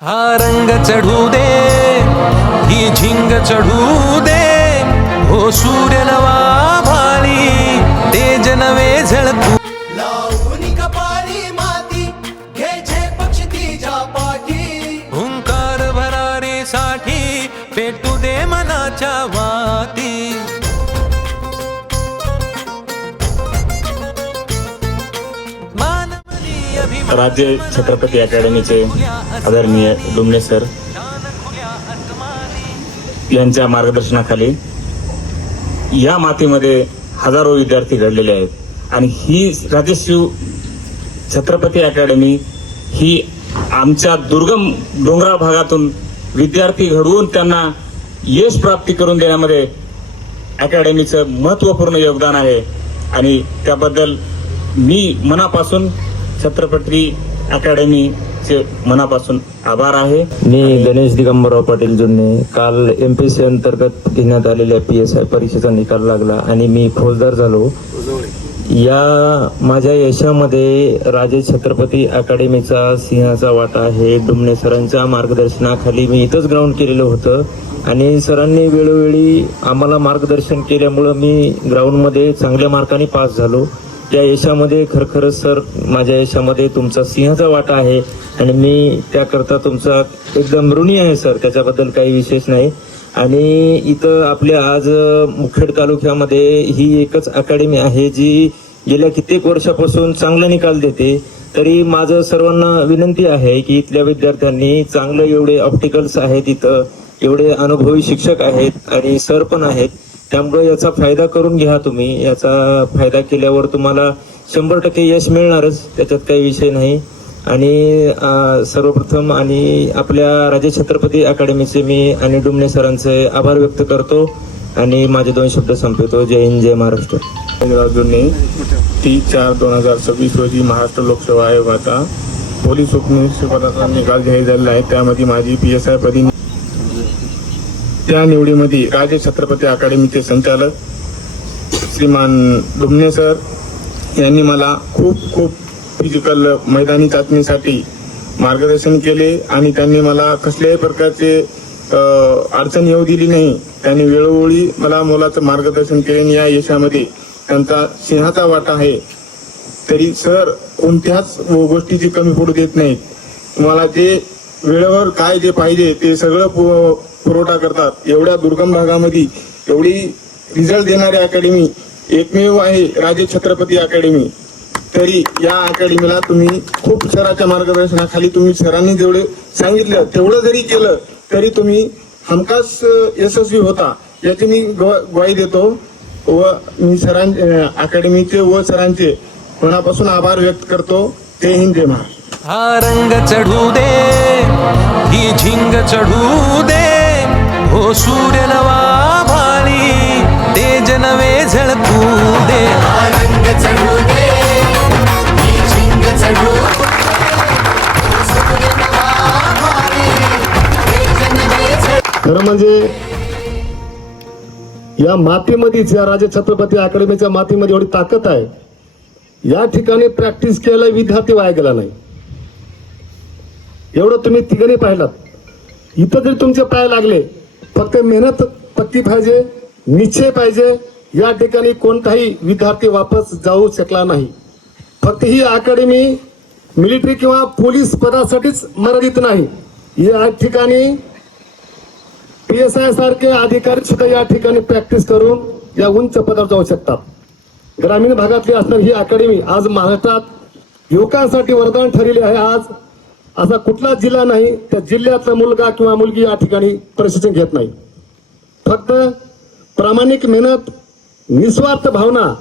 हा रंग चढू दे, ही झिंग चढू दे, हो सूर्य नवा भाळी, तेज नवे झळकू लावून कपाळी माती, घ्यायचे पक्ष तिच्या पाठी. हुंकार भरारीसाठी पेटू दे मनाच्या वाती. राज्य छत्रपती अकॅडमीचे आदरणीय डुमणे सर यांच्या मार्गदर्शनाखाली या मातीमध्ये हजारो विद्यार्थी घडलेले आहेत आणि ही राजश्री छत्रपती अकॅडमी ही आमच्या दुर्गम डोंगराळ भागातून विद्यार्थी घडवून त्यांना यश प्राप्ती करून देण्यामध्ये अकॅडमीचं महत्त्वपूर्ण योगदान आहे आणि त्याबद्दल मी मनापासून छत्रपती अकॅडमीचे मनापासून आभार आहे. मी गणेश दिगंबरराव पाटील जुन्ने. काल MPSC अंतर्गत घेण्यात आलेल्या PSI परीक्षेचा निकाल लागला आणि मी फौजदार झालो. या माझ्या यशामध्ये राजे छत्रपती अकॅडमीचा सिंहाचा वाटा आहे. डुमणे सरांच्या मार्गदर्शनाखाली मी इथंच ग्राउंड केलेलं होतं आणि सरांनी वेळोवेळी आम्हाला मार्गदर्शन केल्यामुळं मी ग्राउंडमध्ये चांगल्या मार्काने पास झालो. त्या यशामध्ये खरखरच सर माझ्या यशामध्ये तुमचा सिंहाचा वाटा आहे आणि मी त्याकरता तुमचा एकदम ऋणी आहे सर. त्याच्याबद्दल काही विशेष नाही. आणि इथं आपल्या आज मुखेड तालुक्यामध्ये ही एकच अकॅडमी आहे जी गेल्या कित्येक वर्षापासून चांगला निकाल देते. तरी माझं सर्वांना विनंती आहे की इथल्या विद्यार्थ्यांनी चांगलं एवढे ऑप्टिकल्स आहेत, इथं एवढे अनुभवी शिक्षक आहेत आणि सर पण आहेत. त्यामुळे याचा फायदा करून घ्या तुम्ही. याचा फायदा केल्यावर तुम्हाला 100% यश मिळणारच, त्याच्यात काही विषय नाही. आणि सर्वप्रथम आणि आपल्या राजे छत्रपती अकॅडमीचे मी आणि डुमणे सरांचे आभार व्यक्त करतो आणि माझे 2 शब्द संपवतो. जय हिंद, जय महाराष्ट्र. 30/4/2026 रोजी महाराष्ट्र लोकसेवा आयोगाचा पोलीस उपनिरीक्षकाचा निकाल जाहीर झालेला आहे. त्यामध्ये माझी PSI पदी त्या निवडीमध्ये राजे छत्रपती अकॅडमीचे संचालक श्रीमान डुमणे सर यांनी मला खूप फिजिकल मैदानी चाचणीसाठी मार्गदर्शन केले आणि त्यांनी मला कसल्याही प्रकारचे अडचण येऊ दिली नाही. त्यांनी वेळोवेळी मला मोलाचं मार्गदर्शन केले आणि या यशामध्ये त्यांचा सिंहाचा वाटा आहे. तरी सर कोणत्याच गोष्टीची कमी पडू देत नाहीत. तुम्हाला जे वेळेवर काय जे पाहिजे ते सगळं पुरवठा करतात. एवढ्या दुर्गम भागामध्ये एवढी रिझल्ट देणारी अकॅडमी एकमेव आहे राजे छत्रपती अकॅडमी. तरी या अकॅडमीला तुम्ही खूप सराच्या मार्गदर्शनाखाली तुम्ही सरांनी जेवढे सांगितलं तेवढं जरी केलं तरी तुम्ही हमखास यशस्वी होता याची मी ग्वाही देतो व मी अकॅडमीचे व सरांचे मनापासून आभार व्यक्त करतो. जय हिंद, जय महाराष्ट्र. हा रंग चढू दे, ही झिंग चढू दे, हो सूर्य नवा भाळी, तेज नवे झळकू दे. हा रंग चढू दे, ही झिंग चढू दे, सूर्य नवा भाळी, तेज नवे झळकू. खरं म्हणजे या मातीमध्येच या राजे छत्रपती अकॅडमीच्या मातीमध्ये एवढी ताकद आहे. या ठिकाणी प्रॅक्टिस केलं विद्यार्थी वाया गेला नाही. एवढं तुम्ही तिघांनी पाहिलात. इथं जरी तुमचे पाय लागले, फक्त मेहनत पक्की पाहिजे, निश्चय पाहिजे. या ठिकाणी कोणताही विद्यार्थी वापस जाऊ शकला नाही. फक्त ही अकॅडमी मिलिटरी किंवा पोलीस पदासाठीच मर्यादित नाही. या ठिकाणी PSI सारखे अधिकारी सुद्धा या ठिकाणी प्रॅक्टिस करून या उंच पदावर जाऊ शकतात. ग्रामीण भागातली असणारी ही अकॅडमी आज महाराष्ट्रात युवकांसाठी वरदान ठरलेली आहे. आज असा कुठला जिल्हा नाही त्या जिल्ह्यातला मुलगा किंवा मुलगी या ठिकाणी प्रशिक्षण घेत नाही. फक्त प्रामाणिक मेहनत, निस्वार्थ भावना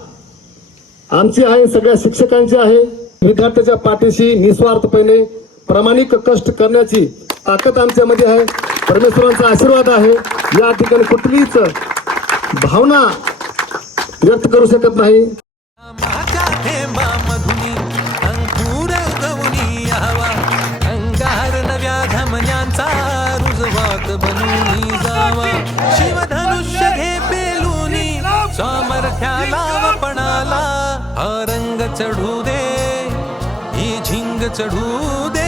आमची आहे, सगळ्या शिक्षकांची आहे. विद्यार्थ्याच्या पाठीशी निस्वार्थपणे प्रामाणिक कष्ट करण्याची ताकद आमच्यामध्ये आहे. परमेश्वरांचा आशीर्वाद आहे. या ठिकाणी कुठलीच भावना व्यक्त करू शकत नाही. माझ्या थेंबामधुनी अंकुर गवनी यावा, अंगार नव्या धमन्यांचा रुजवात बनून जावा. शिवधनुष्य घे पेलूनी सामर्थ्याला वपणाला. हा रंग चढू दे, ही झिंग चढू दे,